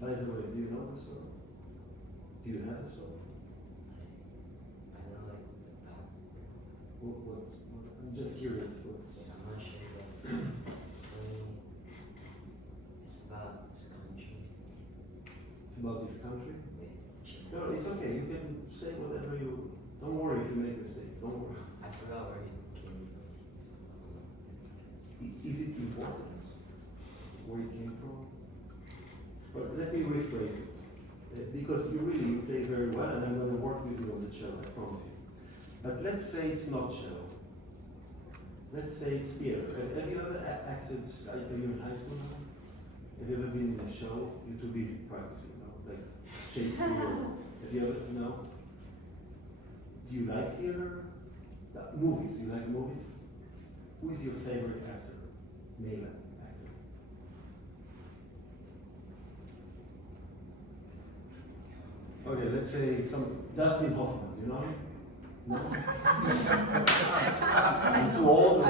By the way, do you know the song? Do you have a song? I know like What? I'm just curious. What? I'm not sure, but it's about this country. It's about this country? Wait, No, it's okay. You can say whatever you. Don't worry if you make a mistake. Don't worry. I forgot where he came from. Is it important where it came from? But let me rephrase it. Because you play very well, and I'm going to work with you on the cello, I promise you. But let's say it's not cello. Let's say it's theater. Have you ever acted, are you in high school now? Have you ever been in a show? You're too busy practicing, no? Like Shakespeare. Have you ever, no? Do you like theater? Movies, you like movies? Who is your favorite actor? Male actor. Okay, let's say some Dustin Hoffman, you know him? No? I'm too old. I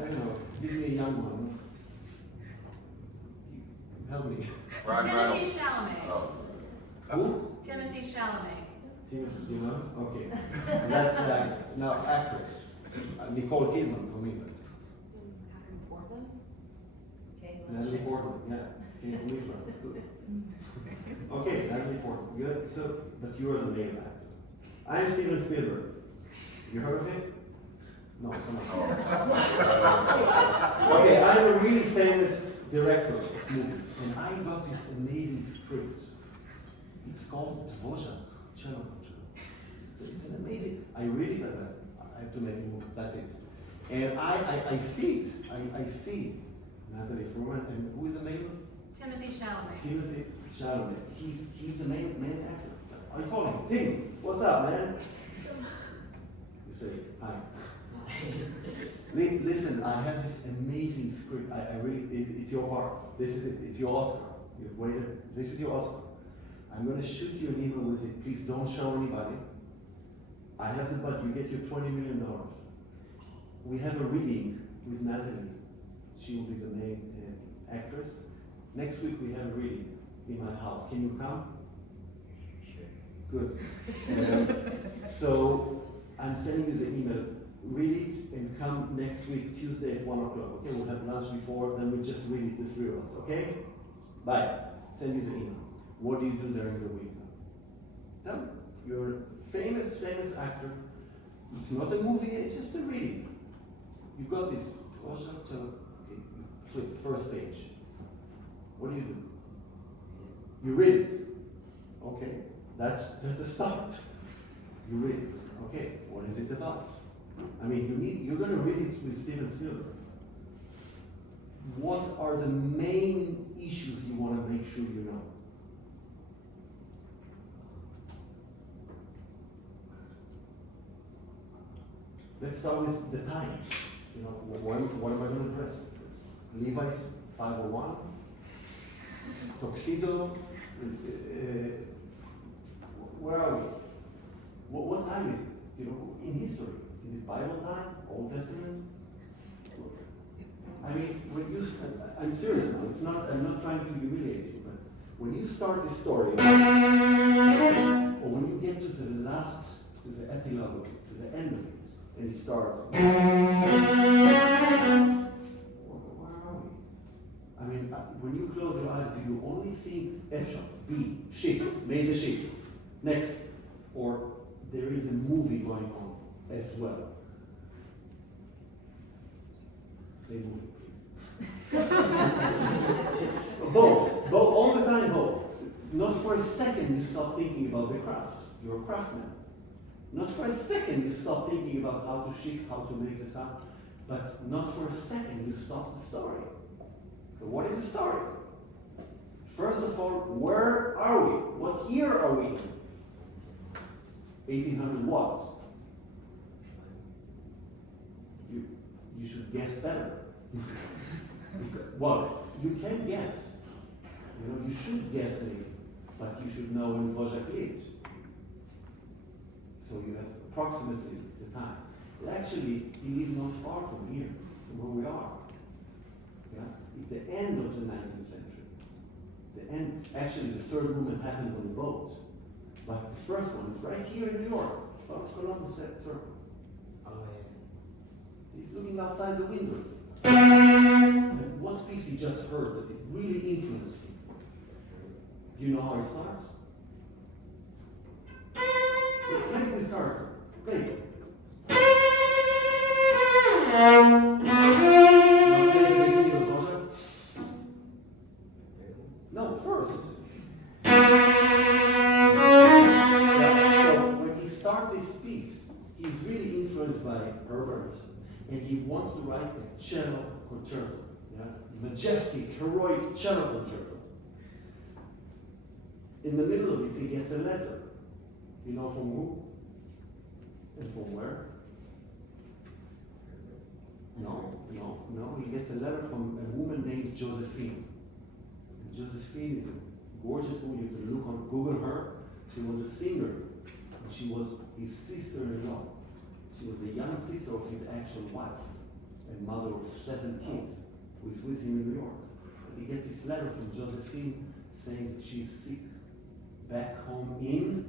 don't know. Give me a young one. Help me. Timothy Chalamet. Who? Timothy Chalamet. Timothy, you know? Okay. That's that. Now, actress. Nicole Kidman from England. Natalie Portman, yeah. Came from Israel. That's good. Okay, Natalie Portman. Good. So, but you are the male actor. I'm Steven Spielberg. You heard of it? No, come on. Okay, I'm a really famous director of movies, and I got this amazing script. It's called Dvorak Concerto. It's an amazing. I read it, I have to make a movie. That's it. And I see it. I see Natalie Portman, and who is the male? Timothy Chalamet. Timothy Chalamet. He's a main actor. I call him. Hey, what's up, man? You say hi. Listen, I have this amazing script. I really, it's your part. This is it. It's your Oscar. You've waited. This is your Oscar. I'm going to shoot you an email with it. Please don't show anybody. I have the budget. You get your $20 million. We have a reading with Natalie. She will be the main actress. Next week we have a reading in my house. Can you come? Sure. Good. So I'm sending you the email. Read it and come next week, Tuesday at 1 o'clock. Okay, we'll have lunch before, then we just read it, the three of us. Okay? Bye. Send you the email. What do you do during the week? Tell me. You're a famous actor. It's not a movie, it's just a reading. You got this. Okay, flip, first page. What do? You read it. Okay, that's a start. You read it. Okay, what is it about? I mean, you're going to read it with Steven Spielberg. What are the main issues you want to make sure you know? Let's start with the time. You know, what am I going to dress? Levi's 501, tuxedo. Where are we? What time is it? You know, in history, is it Bible time, Old Testament? I mean, I'm serious now. I'm not trying to humiliate you, but when you start this story, or when you get to the epilogue, to the end of it, and it starts. Where are we? I mean, when you close your eyes, do you only think F sharp, B, shift, major shift, next, or there is a movie going on as well? Say movie, please. Both, all the time, both. Not for a second you stop thinking about the craft. You're a craftsman. Not for a second you stop thinking about how to shift, how to make the sound, but not for a second you stop the story. So what is the story? First of all, where are we? What year are we in? 1800 what? You should guess better. Well, you can guess. You know, you should guess it, but you should know when Dvorak lived. So you have approximately the time. Well, actually, he lived not far from here, from where we are. Yeah? It's the end of the 19th century. The end, actually, the third movement happens on the boat. But the first one is right here in New York. Folks Columbus Circle. Oh, yeah. He's looking outside the window. And what piece he just heard that it really influenced him? Do you know how it starts? Play it with Carter. Play it. Now play the beginning of Roger. No, first. So when he starts this piece, he's really influenced by Herbert, and he wants to write a cello concerto, majestic, heroic cello concerto. In the middle of it, he gets a letter. You know from who? And from where? No. He gets a letter from a woman named Josephine. And Josephine is a gorgeous woman. You can look on Google her. She was a singer. And she was his sister-in-law. She was the young sister of his actual wife and mother of 7 kids, who is with him in New York. And he gets this letter from Josephine saying that she's sick back home in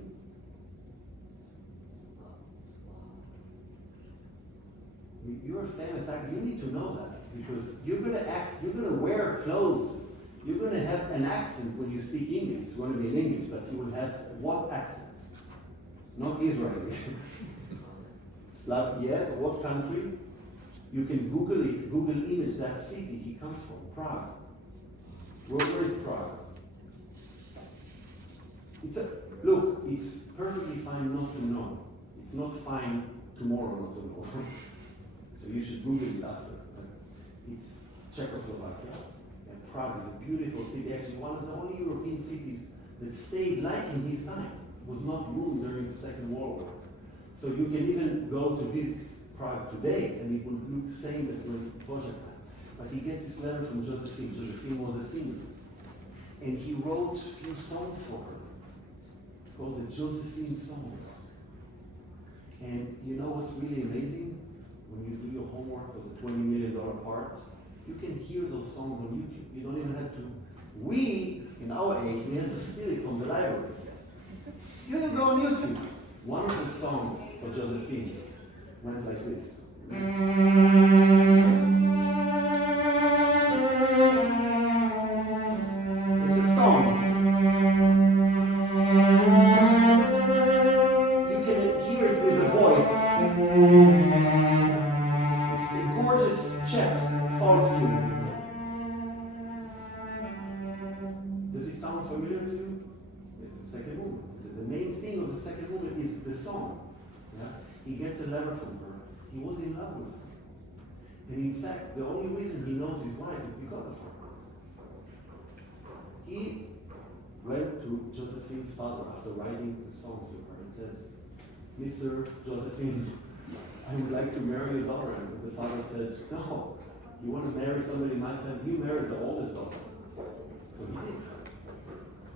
You're a famous actor. You need to know that because you're gonna act. You're gonna wear clothes. You're gonna have an accent when you speak English. It's going to be in English, but you will have what accent? Not Israeli. What country? You can Google it. Google image that city he comes from. Prague. Where is Prague? Look. It's perfectly fine not to know. It's not fine tomorrow not to know. So you should Google it after. It's Czechoslovakia. And Prague is a beautiful city, actually one of the only European cities that stayed like in his time. It was not ruined during the Second World War. So you can even go to visit Prague today and it would look the same as during Dvorak. But he gets this letter from Josephine. Josephine was a singer. And he wrote a few songs for her. It's called the Josephine Songs. And you know what's really amazing? When you do your homework for the $20 million part, you can hear those songs on YouTube. You don't even have to. We, in our age, we had to steal it from the library. You can go on YouTube. One of the songs for Josephine went like this. It's a song. You can hear it with a voice. Czechs, folk tune. Does it sound familiar to you? It's the second movement. The main thing of the second movement is the song. Yeah? He gets a letter from her. He was in love with her. And in fact, the only reason he knows his wife is because of her. He went to Josephine's father after writing the songs with her and says, Mr. Josephine, I would like to marry your daughter. And the father said, no, you want to marry somebody in my family? You marry the oldest daughter. So he did.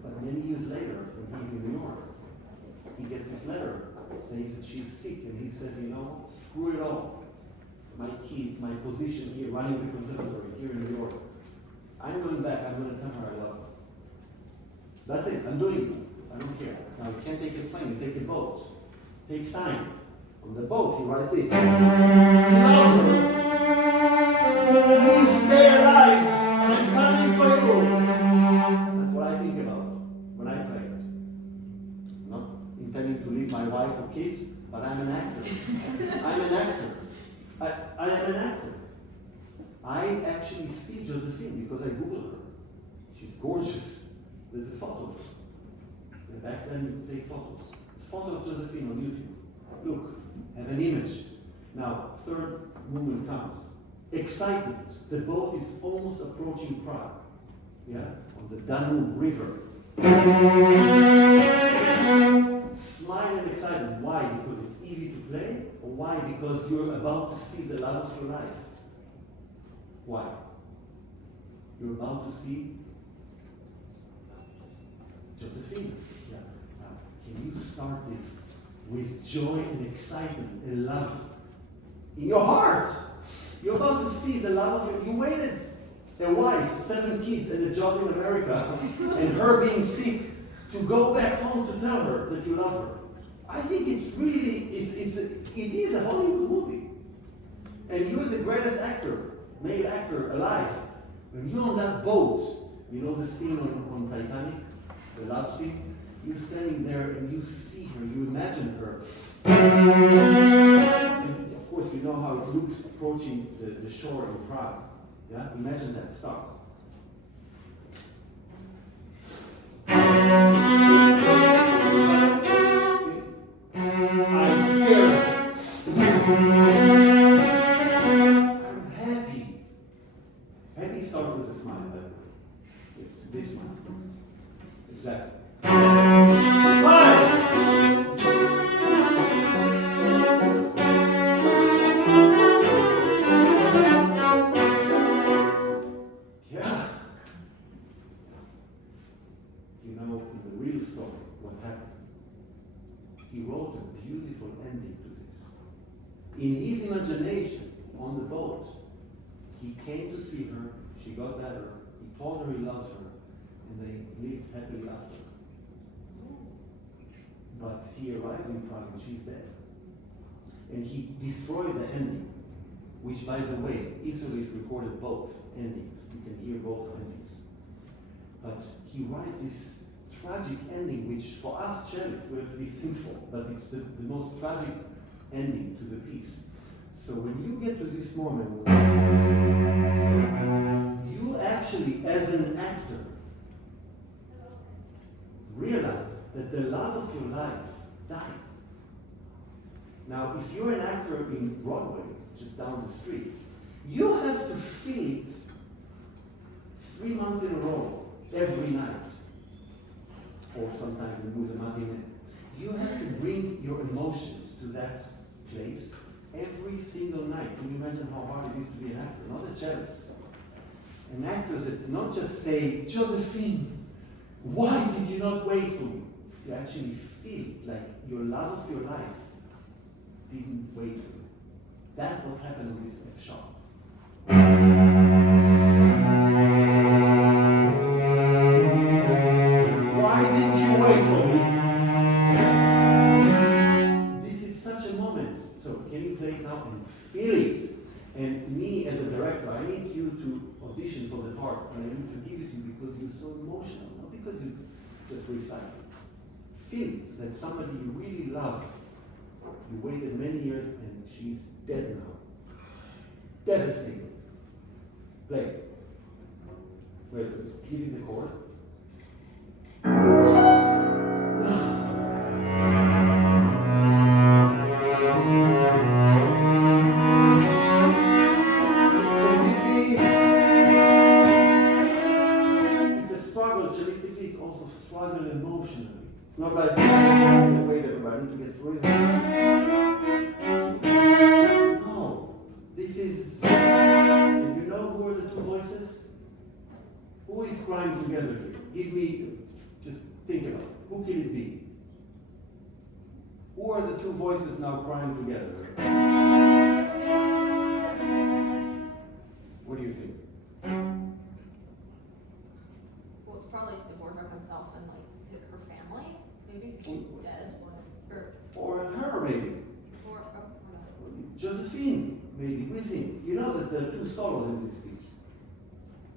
But many years later, when he's in New York, he gets this letter saying that she's sick. And he says, screw it all. My kids, my position here, running the conservatory here in New York. I'm going back. I'm going to tell her I love her. That's it. I'm doing it. I don't care. Now, you can't take a plane. You take a boat. It takes time. On the boat, he writes this. He loves her. Please stay alive. I'm coming for you. That's what I think about when I play it. I'm not intending to leave my wife or kids, but I'm an actor. I'm an actor. I am an actor. I actually see Josephine because I Google her. She's gorgeous. There's a photo. And back then you could take photos. Photo of Josephine on YouTube. Look. Have an image. Now, third movement comes. Excitement. The boat is almost approaching Prague. Yeah? On the Danube River. Smile and excitement. Why? Because it's easy to play? Or why? Because you're about to see the love of your life. Why? You're about to see Josephine. Yeah. Can you start this with joy and excitement and love in your heart? You're about to see the love of it. You waited a wife, 7 kids, and a job in America, and her being sick, to go back home to tell her that you love her. I think it's really, it is a Hollywood movie. And you as the greatest actor, male actor alive, when you're on that boat, you know the scene on Titanic, the love scene? You're standing there and you see her, you imagine her. And of course, you know how it looks approaching the shore in Prague. Yeah? Imagine that. Stop. I'm scared. I'm happy. Happy starts with a smile, by the way. It's this smile. Exactly. Smile! Yeah. You know, in the real story, what happened? He wrote a beautiful ending to this. In his imagination, on the boat, he came to see her, she got better, he told her he loves her, and they lived happily after. But he arrives in Prague and she's dead. And he destroys the ending, which, by the way, Israelis recorded both endings. You can hear both endings. But he writes this tragic ending, which for us cellists we have to be thankful, but it's the most tragic ending to the piece. So when you get to this moment, you actually, as an actor, realize that the love of your life died. Now, if you're an actor in Broadway, just down the street, you have to feel it 3 months in a row, every night, or sometimes in the matinee. You have to bring your emotions to that place every single night. Can you imagine how hard it is to be an actor? Not a cellist. An actor that not just say, Josephine, why did you not wait for me? You actually feel like your love of your life didn't wait for you. That's what happened with this F sharp. Why didn't you wait for me? This is such a moment. So can you play it now and feel it? And me as a director, I need you to audition for the part. And I need to give it to you because you're so emotional, not because you just recite. Feel that somebody you really love, you waited many years and she's dead now. Devastating. Play. Wait, give it the chord. It's a struggle, cellistically, it's also struggle emotionally. It's not like, wait everybody to get through it. No, this is, and you know who are the two voices? Who is crying together here? Give me, just think about it. Who can it be? Who are the two voices now crying together? What do you think? Well, it's probably Dvorak himself and like her family. Maybe he's dead. Or her, maybe. Or Josephine, maybe, with him. You know that there are two solos in this piece.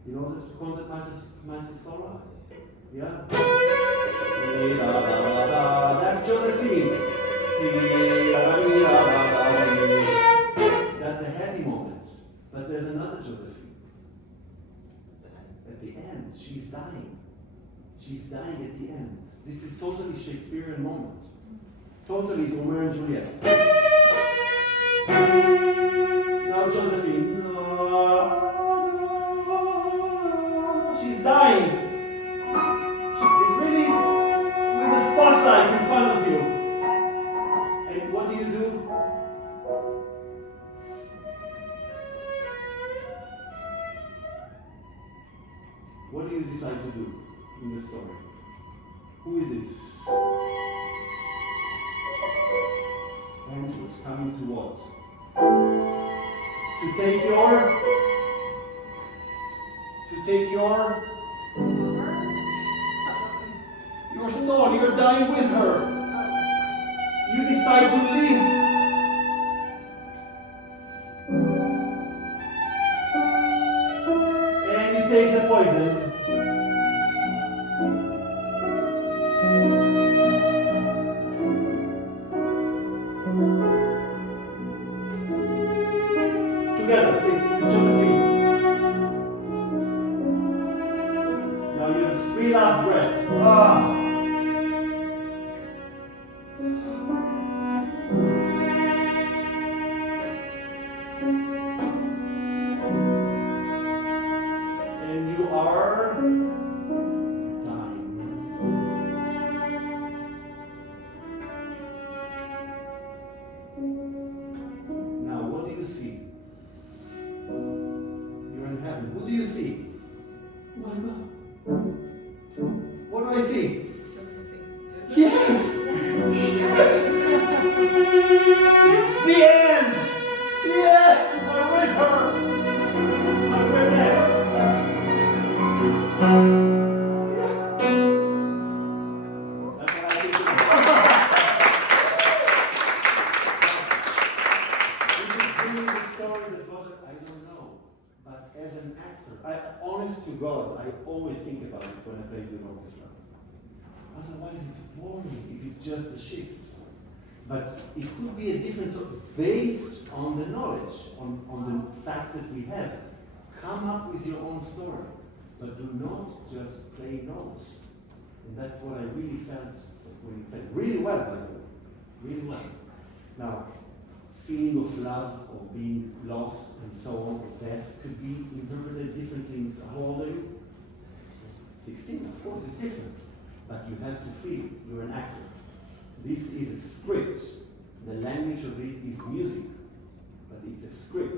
You know this concert master solo? Yeah? That's Josephine. That's a happy moment. But there's another Josephine. At the end, she's dying. She's dying at the end. This is totally Shakespearean moment. Totally Romeo and Juliet. Now Josephine. She's dying. It's really with a spotlight in front of you. And what do you do? What do you decide to do in the story? Who is this? Angels coming to what? To take your to take your Over. soul. You're dying with her. You decide to leave. And you take the poison. Together, take Josephine. Now you have 3 last breaths. Ah. And you are dying. Now, what do you see? You're in heaven. What do you see? Oh my God. What do I see? Josephine. Yes! The end! Yes! I'm with her! I'm with her! That's what I think. Is it really the story that was it? I don't know. But as an actor, honest to God, I always think about this when I play with orchestra. Otherwise, it's boring if it's just the shifts. But it could be a difference based on the knowledge, on the fact that we have. Come up with your own story, but do not just play notes. And that's what I really felt when you played. Really well, by the way. Really well. Now, feeling of love, of being lost, and so on, or death, could be interpreted differently. How old are you? 16, of course, it's different. But you have to feel it. You're an actor. This is a script. The language of it is music, but it's a script.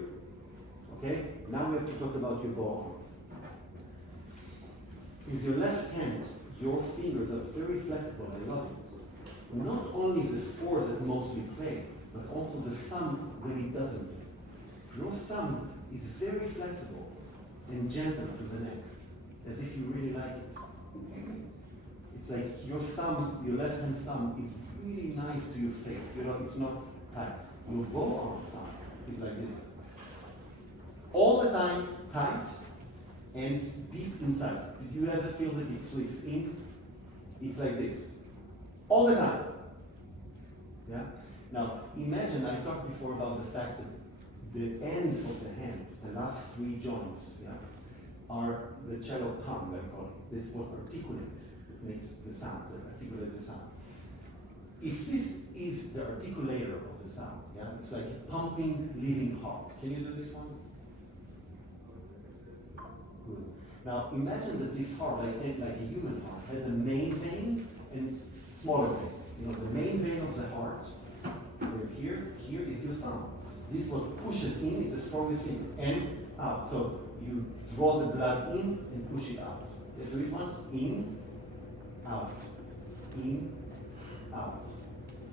Okay? Now we have to talk about your bow arm. With your left hand, your fingers are very flexible. I love it. Not only the fours that mostly play, but also the thumb when it doesn't play. Your thumb is very flexible and gentle to the neck, as if you really like it. It's like your thumb, your left hand thumb is really nice to your face. You know, it's not tight. Your bow arm thumb is like this. All the time tight and deep inside. Did you ever feel that it slips in? It's like this. All the time. Yeah? Now, imagine, I talked before about the fact that the end of the hand, the last 3 joints, yeah, are the cello tongue, I call it. This is what articulates, makes the sound, that articulates the sound. If this is the articulator of the sound, yeah, it's like a pumping, living heart. Can you do this one? Good. Now, imagine that this heart, like a human heart, has a main vein and smaller veins. You know, the main vein of the heart, here is your thumb. This is what pushes in, it's the strongest finger, and out. So you draw the blood in and push it out. Let's do it once. In, out. In, out.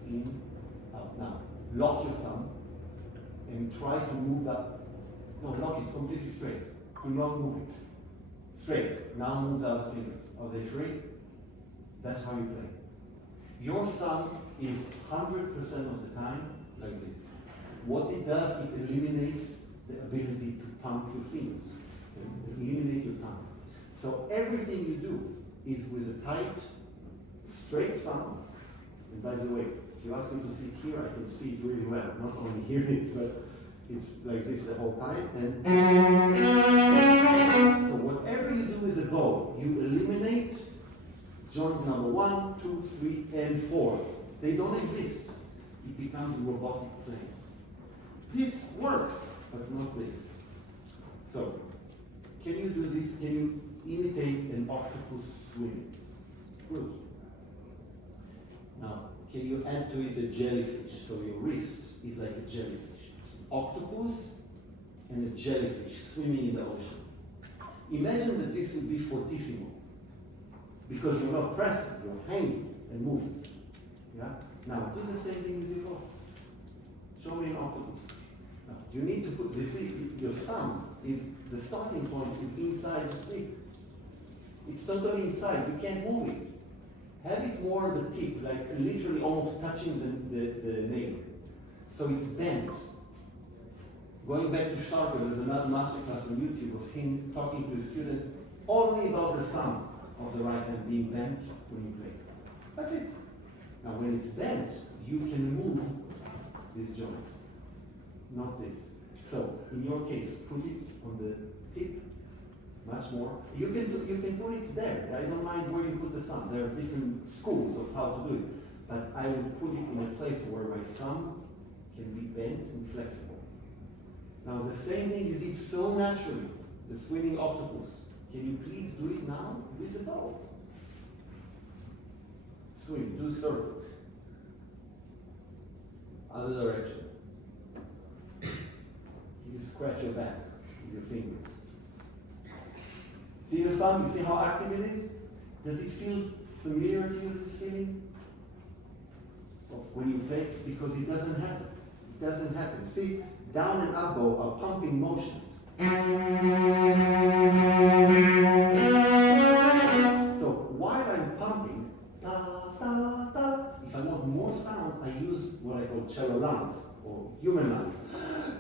In, out. Now, lock your thumb and try to move that. No, lock it completely straight. Do not move it. Straight. Now move the other fingers. Are they free? That's how you play. Your thumb is 100% of the time like this. What it does, it eliminates the ability to pump your fingers. Eliminate your tongue. So everything you do is with a tight, straight thumb. And by the way, if you ask me to sit here, I can see it really well. Not only hear it, but it's like this the whole time. And so whatever you do with the bow, you eliminate joint number 1, 2, 3, and 4. They don't exist. It becomes a robotic playing. This works, but not this. So, can you do this? Can you imitate an octopus swimming? Good. Now, can you add to it a jellyfish? So your wrist is like a jellyfish. Octopus and a jellyfish swimming in the ocean. Imagine that this would be fortissimo. Because you're not pressing, you're hanging and moving. Yeah? Now, do the same thing with your bow. Show me an octopus. Now, you need to put this, your thumb is the starting point is inside the stick. It's totally inside, you can't move it. Have it more the tip, like literally almost touching the nail. So it's bent. Going back to Starker, there's another masterclass on YouTube of him talking to a student only about the thumb of the right hand being bent when you play. That's it. Now when it's bent, you can move this joint, not this. So in your case, put it on the tip, much more. You can put it there. I don't mind where you put the thumb. There are different schools of how to do it. But I will put it in a place where my thumb can be bent and flexible. Now the same thing you did so naturally, the swinging octopus. Can you please do it now with the bow? Swing, do circles. Other direction. You scratch your back with your fingers. See the thumb? You see how active it is? Does it feel familiar to you, this feeling? Of when you play? Because it doesn't happen. It doesn't happen. See, down and up bow are pumping motions. So while I'm pumping, da, da, da, if I want more sound, I use what I call cello lungs, or human lungs.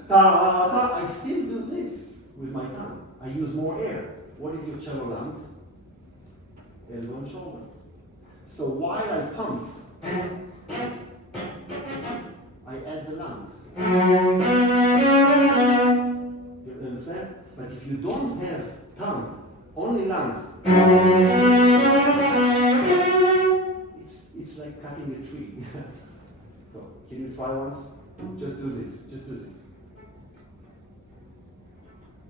Da, da, I still do this with my tongue. I use more air. What is your cello lungs? Elbow and shoulder. So while I pump, I add the lungs. You understand? But if you don't have tongue, only lungs, it's like cutting a tree. So can you try once? Just do this. Just do this.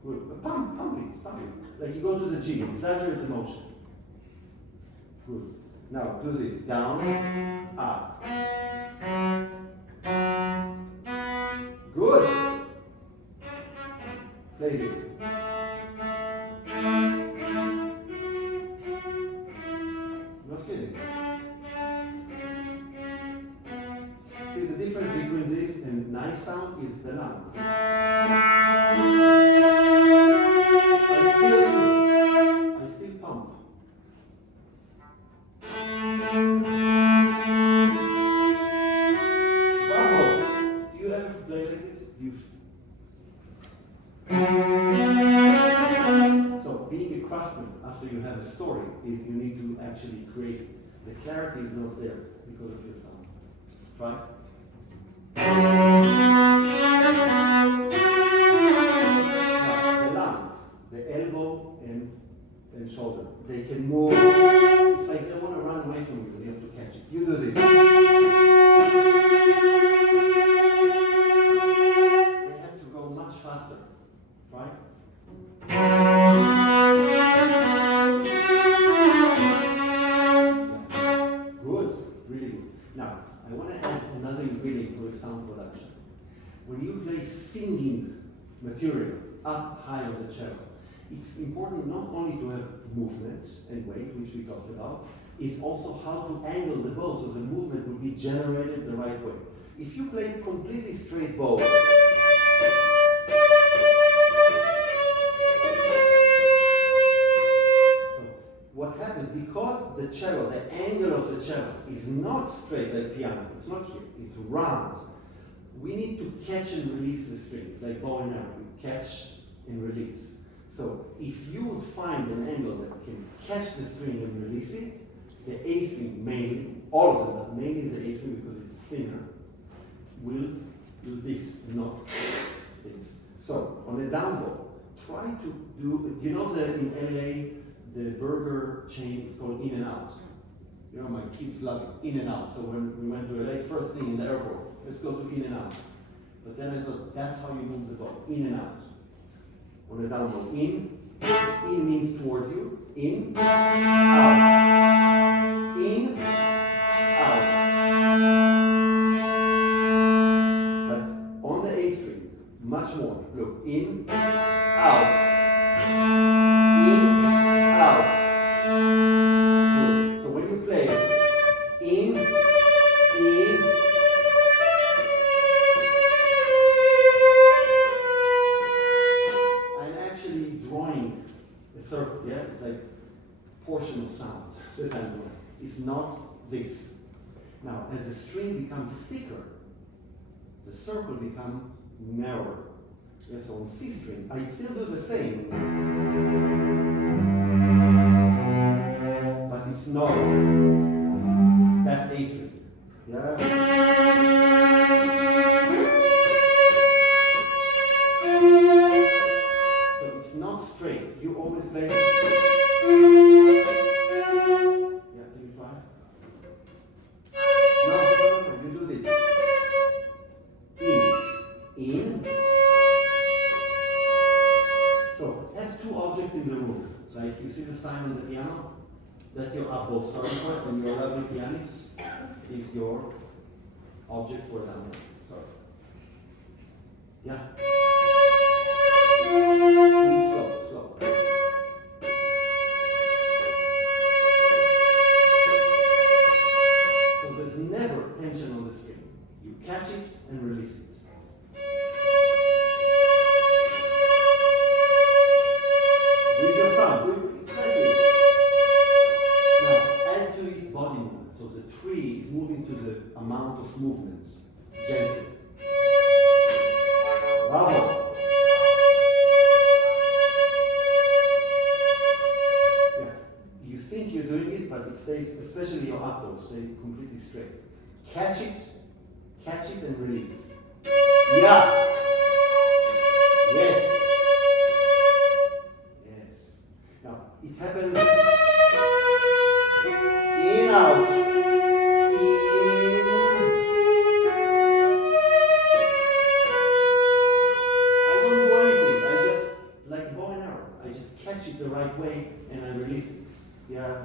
Good. Pump it. Like you go to the gym, exaggerate the motion. Good. Now do this. Down, up. Good. Play this. Not kidding. See, the difference between this and nice sound is the lungs. I still pump. Bravo! Do you ever play like this? So being a craftsman, after you have a story, you need to actually create it. The clarity is not there because of your sound. Try. Now, the lungs, the elbow and shoulder, they can move. It's like they want to run away from you, they have to catch it. You do this. They have to go much faster, right? Good, really good. Now, I want to add another ingredient for your sound production. When you play singing material up high on the cello, it's important not only to have movement and weight, which we talked about, it's also how to angle the bow so the movement will be generated the right way. If you play completely straight bow, what happens, because the cello, the angle of the cello is not straight like piano, it's not here, it's round. We need to catch and release the strings, like bow and arrow, you catch and release. So if you would find an angle that can catch the string and release it, the A string mainly, all of them, but mainly the A string because it's thinner, will do this, not this. So on a down bow, try to do, you know that in LA, the burger chain is called In and Out. You know, my kids love it, In and Out. So when we went to LA, first thing in the airport, let's go to In and Out. But then I thought, that's how you move the bow, in and out. On a down bow, in means towards you, in, out, in, out. But on the A string, much more. Look, in, out, in, out. Good. So when you play in, I'm Rectangular. It's not this. Now, as the string becomes thicker, the circle becomes narrower. Yeah, so on C string, I still do the same, but it's not. That's A string. Yeah. So it's not straight. You always play. Yeah, can you try? No, you do this. In. So, have two objects in the room. Like you see the sign on the piano? That's your up-bow starting point, and your lovely pianist is your object for that one. Sorry. Yeah. Please slow, slow. So there's never tension on the string. You catch it and release it. With your thumb, exactly. Now, add to it body movement. So the tree is moving to the amount of movements. Gently. Bravo. Yeah. You think you're doing it, but it stays, especially your upper, stay completely straight. Catch it and release. Yeah. Yes. Yes. Now, it happens in, out, in. I don't do anything. I just, like bow and arrow, I just catch it the right way and I release it. Yeah.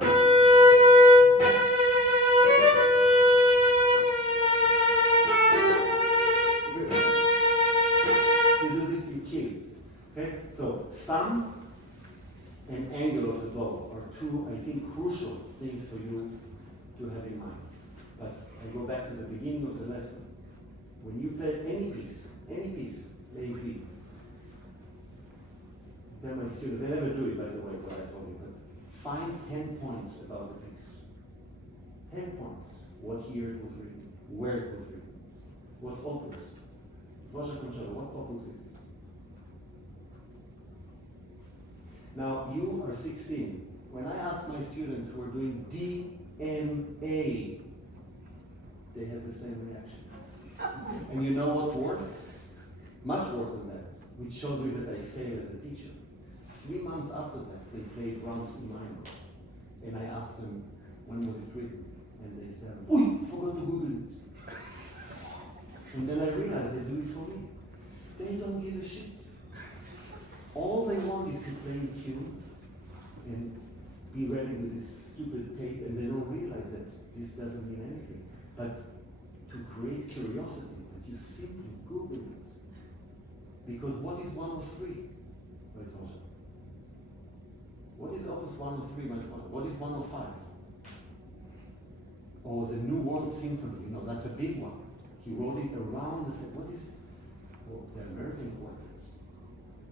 You do this, you kill it. Okay? So, thumb and angle of the bow are two, I think, crucial things for you to have in mind. But I go back to the beginning of the lesson. When you play any piece, play it. Tell my students, they never do it, by the way, what I told you, but find 10 points about the piece. 10 points. What year it was written, where it was written, what opus. Dvorak Concerto, what opus is it? Now, you are 16. When I ask my students who are doing DMA, they have the same reaction. And you know what's worse? Much worse than that, which shows me that I failed as a teacher. 3 months after that, they played Brahms in minor. And I asked them, when was it written? And they said, "Oi, forgot to Google it." And then I realized they do it for me. They don't give a shit. All they want is to play in tune and be ready with this stupid tape, and they don't realize that this doesn't mean anything. But to create curiosity, that you simply Google it. Because what is 103 by Dvorak? What is opus 103 by Dvorak? What is 105? Or the New World Symphony, that's a big one. He wrote it around the same. What is the American Quartet?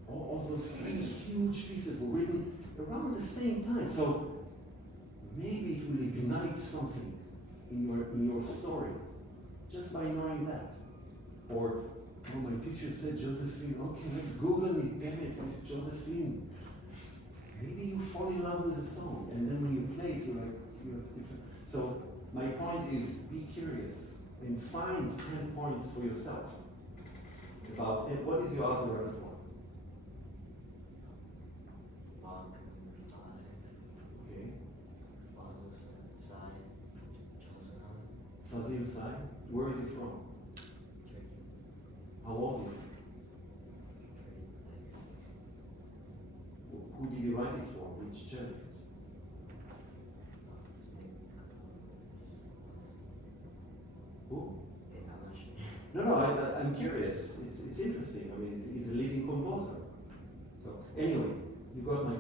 All those 3 huge pieces were written around the same time. So maybe it will ignite something in your story just by knowing that. Or, my teacher said Josephine. Okay, let's Google it. Damn it, it's Josephine. Maybe you fall in love with the song, and then when you play it, you're different. So my point is, be curious and find 10 points for yourself about what is your other repertoire. Bach, 5. Okay. Fazil Sai, Johnson, Fazil Sai. Where is it from? Turkey, How old is it? 36. Who did you write it for? Which cellist? Who? No, I'm curious. It's interesting. I mean, he's a living composer. So anyway, you got my